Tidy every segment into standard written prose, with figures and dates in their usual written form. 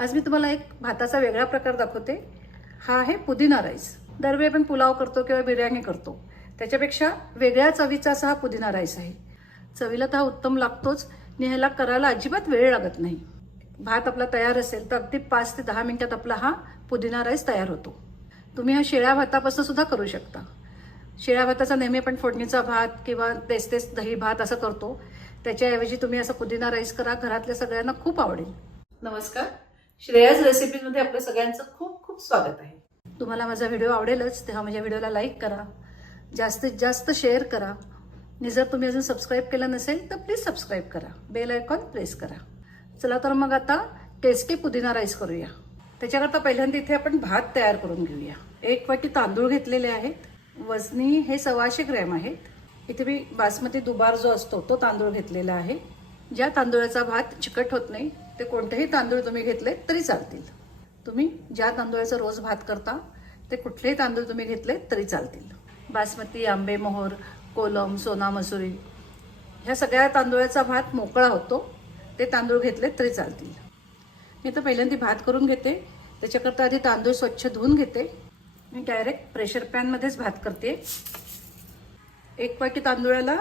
आज मी तुम्हाला एक भाताचा वेगळा प्रकार दाखवते। हा आहे पुदिना राईस। दरवेळी आपण पुलाव करतो किंवा बिर्याणी करतो, त्याच्यापेक्षा वेगळ्या चवीचा असा हा पुदिना राईस आहे। चवीला तर हा उत्तम लागतोच आणि ह्याला करायला अजिबात वेळ लागत नाही। भात आपला तयार असेल तर अगदी 5 ते 10 मिनिटात आपला हा पुदिना राईस तयार होतो। तुम्ही हा शिळ्या भातापासून सुद्धा करू शकता। शिळ्या भाताचा नेहमी आपण फोडणीचा भात किंवा तेच दही भात असं करतो, त्याच्याऐवजी तुम्ही असं पुदिना राईस करा, घरातल्या सगळ्यांना खूप आवडेल। नमस्कार, श्रेयाज रेसिपीज मध्ये आपलं सगळ्यांचं खूप खूप स्वागत आहे। तुम्हाला माझा व्हिडिओ आवडेलच, तेव्हा माझ्या व्हिडिओला लाईक करा, जास्तीत जास्त शेअर करा आणि जर तुम्ही अजून सबस्क्राईब केलं नसेल तर प्लीज सबस्क्राईब करा, बेल आयकॉन प्रेस करा। चला तर मग आता टेस्टी पुदिना राईस करूया। त्याच्याकरता पहिल्यांदा इथे आपण भात तयार करून घेऊया। 1 वाटी तांदूळ घेतलेले आहेत, वजनी हे 125 ग्रॅम आहेत। इथे मी बासमती दुबार जो असतो तो तांदूळ घेतलेला आहे। ज्या तांदूळाचा भात चिकट होत नाही ते कोणतेही तांदूळ तुम्ही घेतले तरी चालतील। तुम्ही ज्या तांदूळाचा रोज भात करता ते कुठलेही तांदूळ तुम्ही घेतले तरी चालतील। बासमती, आंबे मोहर, कोलम, सोना मसुरी ह्या सगळ्या तांदूळाचा भात मोकळा होतो, ते तांदूळ घेतले तरी चालतील। मी तर पहिल्यांदा भात करून घेते, त्याच्याकरता आधी तांदूळ स्वच्छ धुवून घेते। मी डायरेक्ट प्रेशर पॅन मध्येच भात करते। 1 वाटी तांदूळाला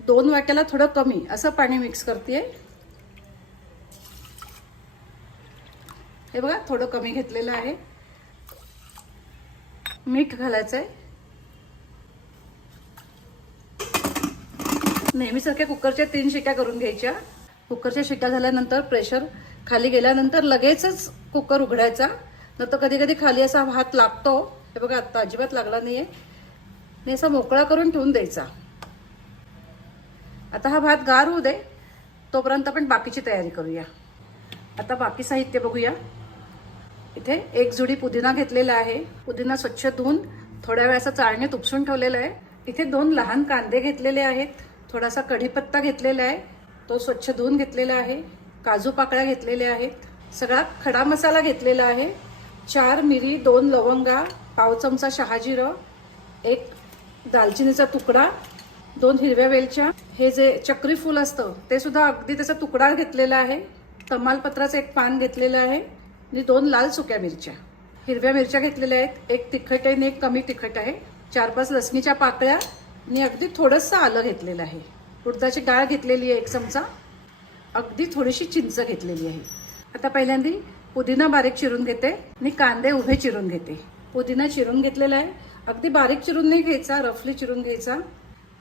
2 वाट्याला थोडं कमी असं पाणी मिक्स करते। हे बघा, थोडं कमी घेतलेलं आहे। मीठ घालायचं आहे। नेहमीसारख्या कुकरच्या 3 शिट्या करून घ्यायच्या। कुकरच्या शिट्या झाल्यानंतर प्रेशर खाली गेल्यानंतर लगेचच कुकर उघडायचा, न तर कधी कधी खाली असा भात लागतो। हे बघा, आता अजिबात लागला नाहीये। आणि असा मोकळा करून ठेवून द्यायचा। आता हा भात गार होऊ दे, तोपर्यंत आपण बाकीची तयारी करूया। आता बाकी साहित्य बघूया। इथे 1 जुडी पुदिना घेतलेला आहे। पुदिना स्वच्छ धुवून थोड्या वेळ असा चाळणीत उपसून ठेवलेला आहे। इथे 2 लहान कांदे घेतलेले आहेत। थोडासा कढीपत्ता घेतलेला आहे, तो स्वच्छ धुवून घेतलेला आहे। काजू पाकळ्या घेतलेल्या आहेत। सगळा खडा मसाला घेतलेला आहे। 4 मिरी, 2 लवंगा, पाव चमचा शहाजिरं, 1 दालचिनीचा तुकडा, 2 हिरव्या वेलच्या, हे जे चक्री फूल असतं ते सुद्धा अगदी त्याचा तुकडा घेतलेला आहे। तमालपत्राचं 1 पान घेतलेलं आहे आणि 2 लाल सुक्या मिरच्या, हिरव्या मिरच्या घेतलेल्या आहेत। 1 तिखट आहे आणि 1 कमी तिखट आहे। 4-5 लसणीच्या पाकळ्या आणि अगदी थोडंसं आलं घेतलेलं आहे। उडदाची डाळ घेतलेली आहे 1 चमचा, अगदी थोडीशी चिंच घेतलेली आहे। आता पहिल्यांदा पुदिना बारीक चिरून घेते आणि कांदे उभे चिरून घेते। पुदिना चिरून घेतलेला आहे, अगदी बारीक चिरून नाही घ्यायचा, रफली चिरून घ्यायचा।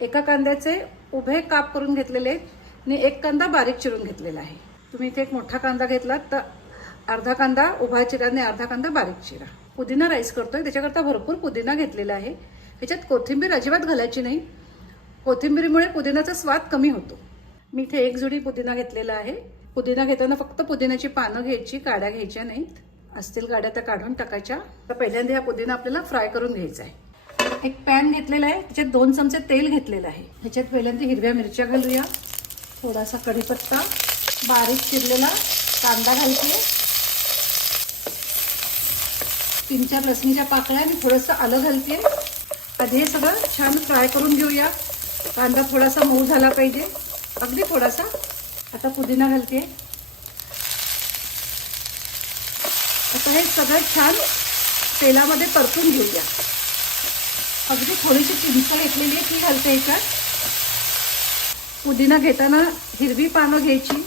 एका कांद्याचे उभे काप करून घेतलेले आहेत आणि 1 कांदा बारीक चिरून घेतलेला आहे। तुम्ही इथे 1 मोठा कांदा घेतलात तर अर्धा कांदा उभा चिरा आणि अर्धा कांदा बारीक चिरा। पुदिना राईस करतोय त्याच्याकरता भरपूर पुदिना घेतलेला आहे। ह्याच्यात कोथिंबीर अजिबात घालायची नाही, कोथिंबीरीमुळे पुदिनाचा स्वाद कमी होतो। मी इथे 1 जुडी पुदिना घेतलेला आहे। पुदिना घेताना फक्त पुदिन्याची पानं घ्यायची, काड्या घ्यायच्या नाहीत। असतील काड्या त्या काढून टाकायच्या। तर पहिल्यांदा हा पुदिना आपल्याला फ्राय करून घ्यायचा आहे। 1 पॅन घेतलेला आहे, त्याच्यात 2 चमचे तेल घेतलेलं आहे। ह्याच्यात पहिल्यांदा हिरव्या मिरच्या घालूया, थोडासा कढीपत्ता, बारीक चिरलेला कांदा घालते, 3-4 लसणीच्या पाकळ्या आणि थोडंसं आलं घालते। आधी हे सगळं छान फ्राय करून घेऊया। कांदा थोडासा मऊ झाला पाहिजे, अगदी थोडासा। आता पुदिना घालते। आता हे सगळं छान तेलामध्ये परतून घेऊया। अगदी थोडीशी चिंच घेतलेली आहे, ती घालते ह्याच्यात। पुदिना घेताना हिरवी पानं घ्यायची,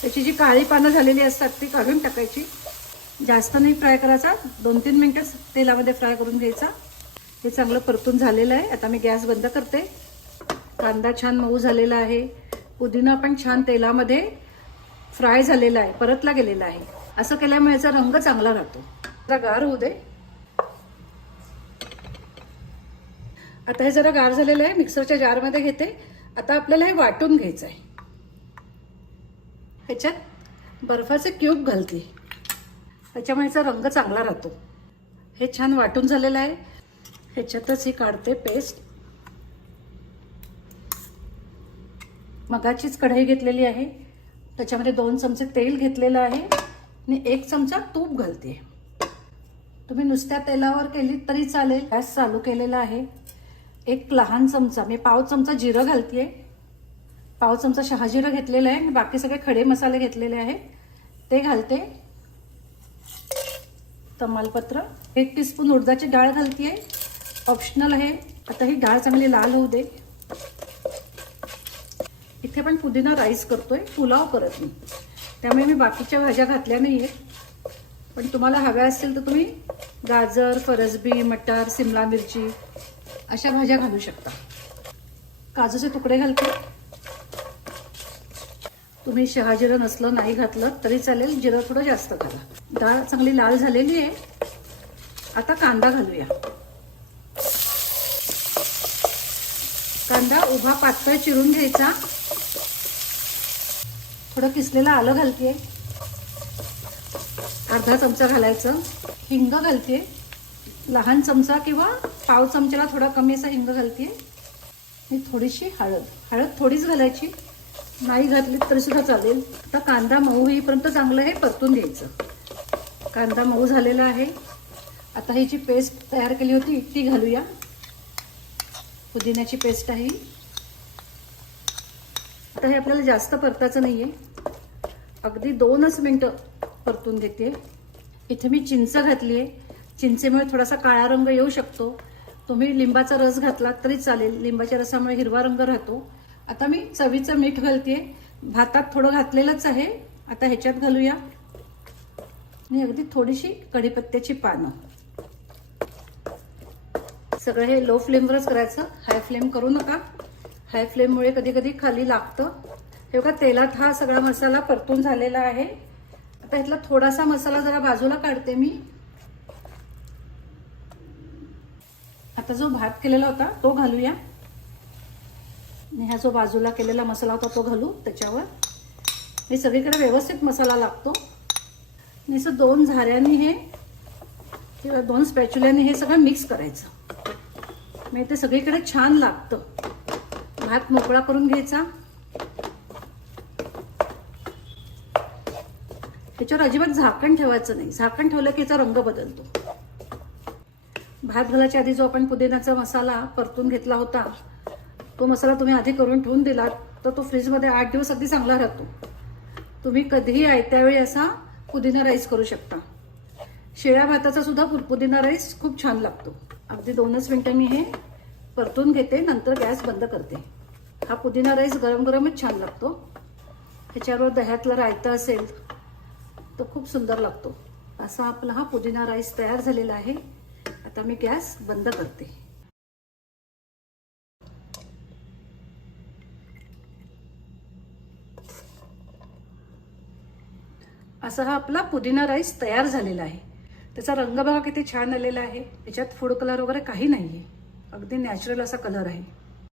त्याची जी काळी पानं झालेली असतात ती काढून टाकायची। जास्त नाही फ्राय करायचा, 2-3 मिनिटच तेलामध्ये फ्राय करून घ्यायचा। हे चांगलं परतून झालेलं आहे। आता मी गॅस बंद करते। कांदा छान मऊ झालेला आहे, पुदिना पण छान तेलामध्ये फ्राय झालेला आहे, परतला गेलेला आहे। असं केल्यामुळे याचा रंग चांगला राहतो। जरा गार होऊ दे। आता हे जरा गार झालेलं आहे, मिक्सरच्या जारमध्ये घेते। आता आपल्याला हे वाटून घ्यायचं आहे। ह्याच्यात बर्फाचे क्यूब घालते, त्याच्यामुळे याचा रंग चांगला राहतो। हे छान वाटून झालेलं आहे, ह्याच्यातच ही काढते पेस्ट। मगाचीच कढई घेतलेली आहे, त्याच्यामध्ये 2 चमचे तेल घेतलेलं आहे आणि 1 चमचा तूप घालते। तुम्ही नुसत्या तेलावर केली तरी चालेल। गॅस चालू केलेला आहे। 1 लहान चमचा, मी पाव चमचा जिरं घालते, पाव चमचा शहाजिरं घेतलेलं आहे आणि बाकी सगळे खडे मसाले घेतलेले आहेत। ते घालते. तमालपत्र, 1 टीस्पून उडदाची डाळ घालतेय, ऑप्शनल आहे. आता ही डाळ चांगली लाल होऊ दे. इथे पण पुदिना राईस करतोय, पुलाव करत नाही, त्यामुळे मी बाकीच्या भाज्या घातल्या नाहीये. पण तुम्हाला हव्या असतील तर तुम्ही गाजर, फरसबी, मटार, सिमला मिरची अशा भाज्या घालू शकता. काजूचे तुकडे घालते. तुम्ही शहाजिरं नसलं नाही घातलं तरी चालेल, जिरं थोडं जास्त घाला. डाळ चांगली लाल झालेली आहे. आता कांदा घालूया. कांदा उभा पातळ चिरून घ्यायचा. थोडं किसलेलं आलं घालते, अर्धा चमचा घालायचं. हिंग घालते, लहान चमचा किंवा पाव चमच्याला थोडा कमी असा हिंग घालते. आणि थोडीशी हळद थोडीच घालायची, नाही घातली तरी सुद्धा चालेल. आता कांदा मऊ होईपर्यंत चांगलं हे परतून घ्यायचं. कांदा मऊ झालेला आहे. आता ही जी पेस्ट तयार केली होती ती घालूया. पुदिन्याची पेस्ट आहे. आता हे आपल्याला जास्त परतायचं नाहीये, अगदी 2च मिनिटं परतून घेते. इथे मी चिंच घातली आहे. चिंचेमुळे थोडासा काळा रंग येऊ शकतो. तुम्ही लिंबाचा रस घातला तरी चालेल, लिंबाच्या रसामुळे हिरवा रंग राहतो. आता मी चवीचं मीठ घालते. भातात थोडं घातलेलंच आहे. आता ह्याच्यात घालूया. आणि अगदी थोडीशी कढीपत्त्याची पानं. सगळं हे लो फ्लेमवरच करायचं, हाय फ्लेम करू नका. हाय फ्लेममुळे कधी कधी खाली लागतं. हे बघा, तेलात हा सगळा मसाला परतून झालेला आहे. आता ह्यातला थोडासा मसाला जरा बाजूला काढते मी. आता जो भात केलेला होता तो घालूया. आणि हा जो बाजूला केलेला मसाला होता तो घालू त्याच्यावर. हे सगळीकडे व्यवस्थित मसाला लागतो. आणि असं 2 झाऱ्यांनी हे किंवा 2 स्पॅच्युल्याने हे सगळं मिक्स करायचं, म्हणजे ते सगळीकडे छान लागतं. भात मोकळा करून घ्यायचा. त्याच्यावर अजिबात झाकण ठेवायचं नाही. झाकण ठेवलं की याचा रंग बदलतो. भात घालायच्या आधी जो आपण पुदिन्याचा मसाला परतून घेतला होता तो मसाला तुम्ही आधी करून ठेवून दिलात तर तो फ्रीजमध्ये 8 दिवस अगदी चांगला राहतो. तुम्ही कधीही त्यावेळी असा पुदिना राईस करू शकता. शिळ्या भाताचा सुद्धा पुदिना राईस खूप छान लागतो. अगदी 2च मिनिटं मी हे परतून घेते, नंतर गॅस बंद करते. हा पुदिना राईस गरम गरमच छान लागतो. ह्याच्यावर दह्यातला रायता असेल तर खूप सुंदर लागतो. असा आपला हा पुदिना राईस तयार झालेला आहे. आता मी गॅस बंद करते. असा हा आपला पुदिना राईस तयार झालेला आहे. त्याचा रंग बघा किती छान आलेला आहे. याच्यात फूड कलर वगैरे काही नाहीये, अगदी नॅचरल असा कलर आहे.